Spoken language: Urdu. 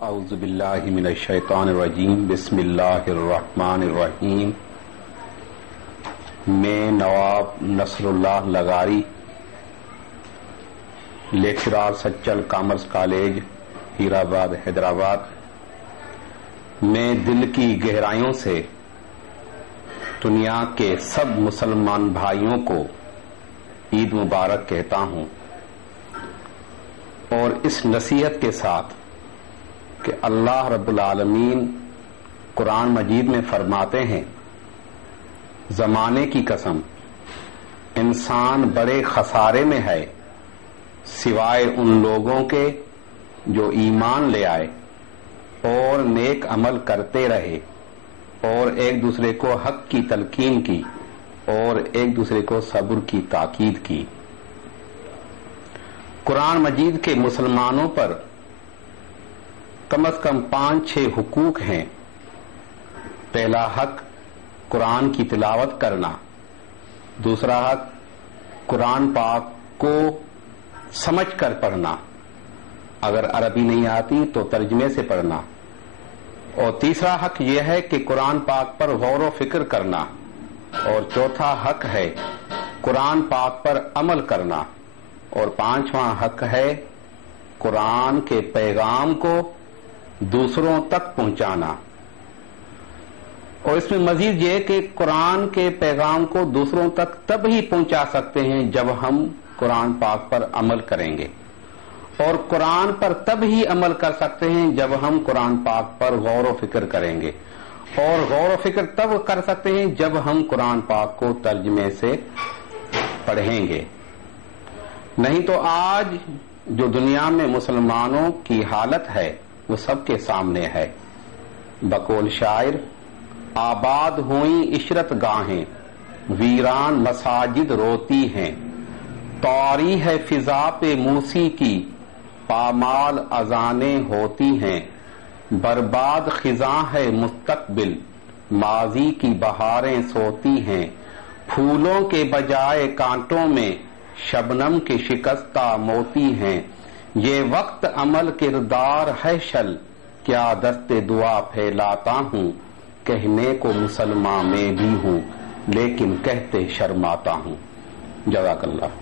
اعوذ باللہ من الشیطان الرجیم بسم اللہ الرحمن الرحیم۔ میں نواب نصر اللہ لغاری، lecturer Sachal commerce college Hirabad Hyderabad, میں دل کی گہرائیوں سے دنیا کے سب مسلمان بھائیوں کو عید مبارک کہتا ہوں، اور اس نصیحت کے ساتھ کہ اللہ رب العالمین قرآن مجید میں فرماتے ہیں، زمانے کی قسم انسان بڑے خسارے میں ہے سوائے ان لوگوں کے جو ایمان لے آئے اور نیک عمل کرتے رہے اور ایک دوسرے کو حق کی تلقین کی اور ایک دوسرے کو صبر کی تاکید کی۔ قرآن مجید کے مسلمانوں پر کم از کم 5-6 حقوق ہیں۔ پہلا حق قرآن کی تلاوت کرنا، دوسرا حق قرآن پاک کو سمجھ کر پڑھنا، اگر عربی نہیں آتی تو ترجمے سے پڑھنا، اور تیسرا حق یہ ہے کہ قرآن پاک پر غور و فکر کرنا، اور چوتھا حق ہے قرآن پاک پر عمل کرنا، اور پانچواں حق ہے قرآن کے پیغام کو دوسروں تک پہنچانا۔ اور اس میں مزید یہ کہ قرآن کے پیغام کو دوسروں تک تب ہی پہنچا سکتے ہیں جب ہم قرآن پاک پر عمل کریں گے، اور قرآن پر تب ہی عمل کر سکتے ہیں جب ہم قرآن پاک پر غور و فکر کریں گے، اور غور و فکر تب کر سکتے ہیں جب ہم قرآن پاک کو ترجمے سے پڑھیں گے۔ نہیں تو آج جو دنیا میں مسلمانوں کی حالت ہے وہ سب کے سامنے ہے۔ بقول شاعر، آباد ہوئیں عشرت گاہیں، ویران مساجد روتی ہیں، طاری ہے فضا پہ موسی کی، پامال اذانیں ہوتی ہیں، برباد خزاں ہے مستقبل، ماضی کی بہاریں سوتی ہیں، پھولوں کے بجائے کانٹوں میں شبنم کے شکستہ موتی ہیں، یہ وقت عمل کردار ہے شل، کیا دست دعا پھیلاتا ہوں، کہنے کو مسلمان میں بھی ہوں لیکن کہتے شرماتا ہوں۔ جزاک اللہ۔